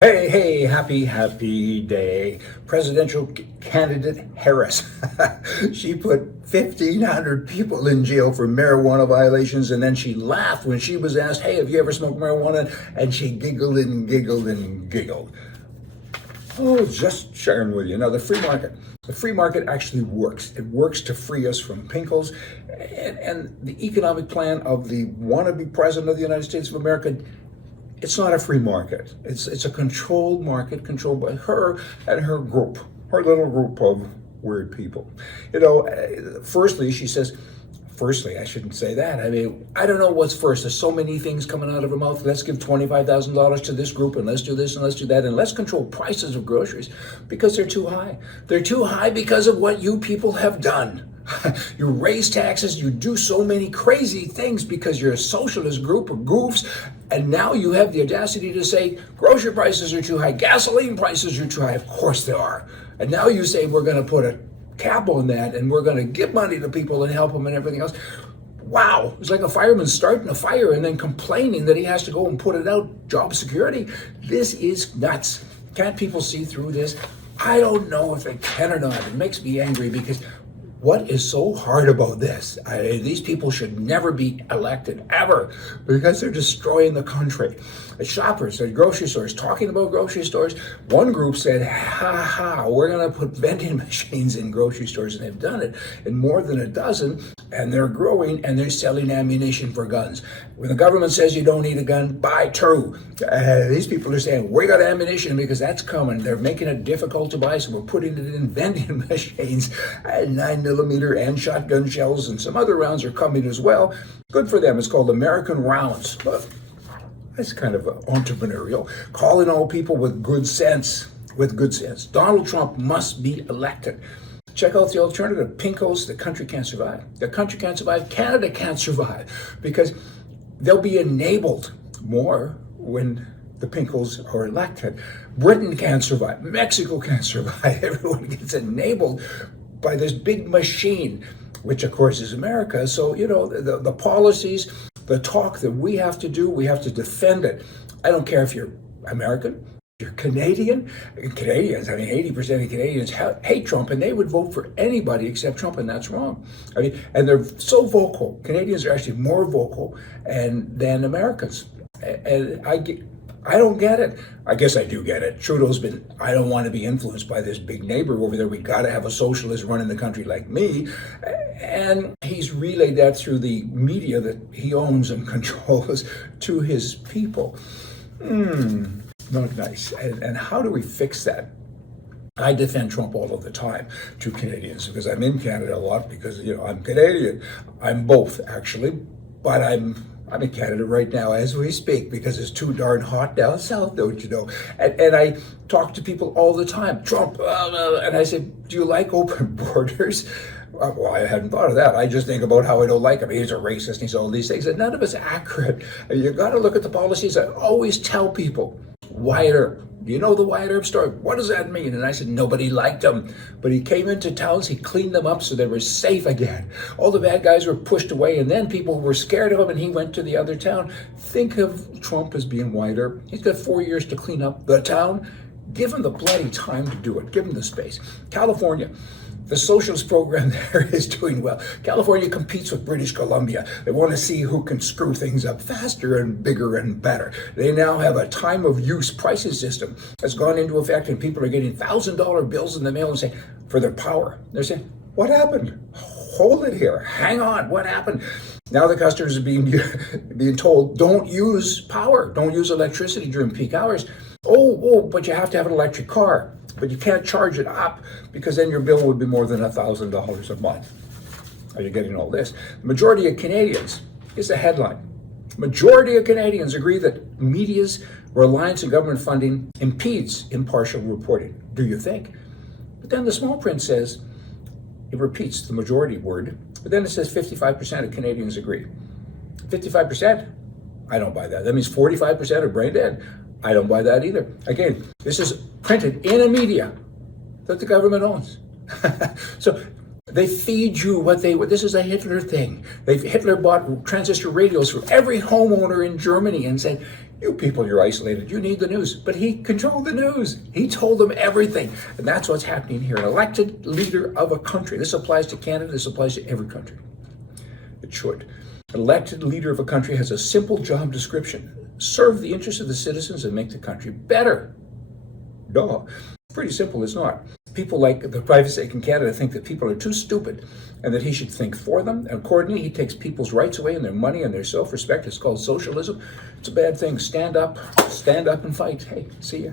Hey, happy day. Presidential candidate Harris. She put 1,500 people in jail for marijuana violations, and then she laughed when she was asked, hey, have you ever smoked marijuana? And she giggled and giggled and giggled. Oh, just sharing with you. Now, the free market. The free market actually works. It works to free us from pinkles. And the economic plan of the wannabe president of the United States of America, it's not a free market. It's a controlled market controlled by her and her group, her little group of weird people. Firstly, she says, I shouldn't say that. I mean, I don't know what's first. There's so many things coming out of her mouth. Let's give $25,000 to this group, and let's do this, and let's do that, and let's control prices of groceries because they're too high. They're too high because of what you people have done. You raise taxes, you do so many crazy things because you're a socialist group of goofs, and now you have the audacity to say grocery prices are too high, gasoline prices are too high. Of course they are. And now you say we're going to put a cap on that and we're going to give money to people and help them and everything else. Wow, it's like a fireman starting a fire and then complaining that he has to go and put it out. Job security. This is nuts. Can't people see through this? I don't know if they can or not. It makes me angry because what is so hard about this? These people should never be elected, ever, because they're destroying the country. The shoppers at grocery stores, talking about grocery stores, one group said, we're going to put vending machines in grocery stores, and they've done it in more than a dozen, and they're growing, and they're selling ammunition for guns. When the government says you don't need a gun, buy two. These people are saying, we got ammunition because that's coming. They're making it difficult to buy, so we're putting it in vending machines, and 9mm and shotgun shells, and some other rounds are coming as well. Good for them. It's called American Rounds. But that's kind of entrepreneurial. Calling all people with good sense. Donald Trump must be elected. Check out the alternative. Pinkos, the country can't survive. The country can't survive. Canada can't survive because they'll be enabled more when the pinkos are elected. Britain can't survive. Mexico can't survive. Everyone gets enabled by this big machine, which of course is America. So, the policies, the talk that we have to do, we have to defend it. I don't care if you're American, you're Canadian. Canadians, 80% of Canadians hate Trump, and they would vote for anybody except Trump, and that's wrong. And they're so vocal. Canadians are actually more vocal than Americans. And I don't get it. I guess I do get it. Trudeau's I don't want to be influenced by this big neighbor over there. We got to have a socialist running the country like me. And he's relayed that through the media that he owns and controls to his people. Not nice. And how do we fix that? I defend Trump all of the time to Canadians because I'm in Canada a lot because, I'm Canadian. I'm both, actually, but I'm in Canada right now as we speak because it's too darn hot down south, don't you know? And I talk to people all the time, Trump, and I said, do you like open borders? Well, I hadn't thought of that. I just think about how I don't like him. He's a racist and he's all these things, and none of it's accurate. You got to look at the policies. I always tell people, Wyatt Earp. You know the Wyatt Earp story? What does that mean? And I said, nobody liked him. But he came into towns, he cleaned them up so they were safe again. All the bad guys were pushed away, and then people were scared of him, and he went to the other town. Think of Trump as being Wyatt Earp. He's got 4 years to clean up the town. Give him the bloody time to do it. Give him the space. California. The socialist program there is doing well. California competes with British Columbia. They want to see who can screw things up faster and bigger and better. They now have a time of use pricing system that's gone into effect, and people are getting $1,000 bills in the mail and saying, for their power. They're saying, what happened? Hold it here. Hang on. What happened? Now the customers are being told, don't use power. Don't use electricity during peak hours. But you have to have an electric car. But you can't charge it up because then your bill would be more than $1,000 a month. Are you getting all this? The majority of Canadians, here's the headline. Majority of Canadians agree that media's reliance on government funding impedes impartial reporting. Do you think? But then the small print says, it repeats the majority word, but then it says 55% of Canadians agree. 55%? I don't buy that. That means 45% are brain dead. I don't buy that either. Again, this is printed in a media that the government owns. So they feed you this is a Hitler thing. Hitler bought transistor radios from every homeowner in Germany and said, You people, you're isolated. You need the news. But he controlled the news. He told them everything. And that's what's happening here. An elected leader of a country. This applies to Canada. This applies to every country. It should. An elected leader of a country has a simple job description. Serve the interests of the citizens and make the country better. Duh. Pretty simple, it's not. People like the private sector in Canada think that people are too stupid and that he should think for them. And accordingly, he takes people's rights away and their money and their self-respect. It's called socialism. It's a bad thing. Stand up and fight. Hey, see ya.